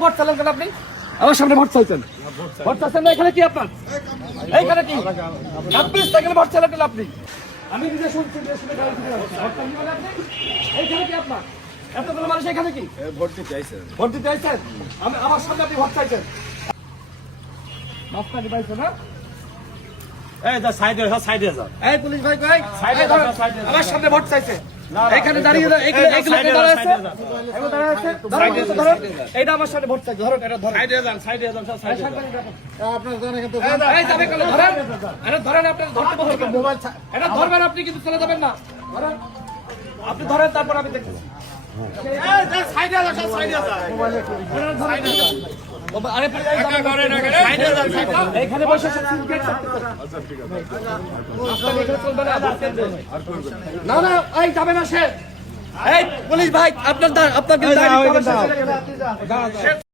Vote চালেন কেন আপনি? আমার সামনে ভোট চাইছেন। ভোট চাইছেন না এখানে কি আপনার? এইখানে কি? ছাব্বিশ সেকেন্ড ভোট চালেন কেন আপনি? আমি নিজে শুনছি মানে এইখানে কি আপনার? এতগুলো মানুষ এখানে কি? ভোট দিতে আইসেন ভোট দিতে চাইছেন আমি আমার সামনে আপনি ভোট চাইছেন। মাস্টারি পাইছে না? এই যা সাইডে যা সাইডে যা। এই পুলিশ ভাই কই? সাইডে যাও, সাইডে আমার সামনে ভোট চাইছে। এখানে দাঁড়িয়ে এগুলো আছে। এগুলো আছে। ধরো ধরো এইটা আমার সামনে ভোট চাইছে ধরো এটা ধরো। সাইডে যান সাইডে যান সাইডে যান। এই যাবে কেন ধরেন। আরে ধরেন আপনি ধরতে বলবেন কেন? এটা ধরবেন আপনি কিন্তু চলে যাবেন না। ধরেন। আপনি ধরেন তারপর আমি দেখতেছি। যাবেন না। বসে না, এই যাবে না সে এই পুলিশ ভাই আপনার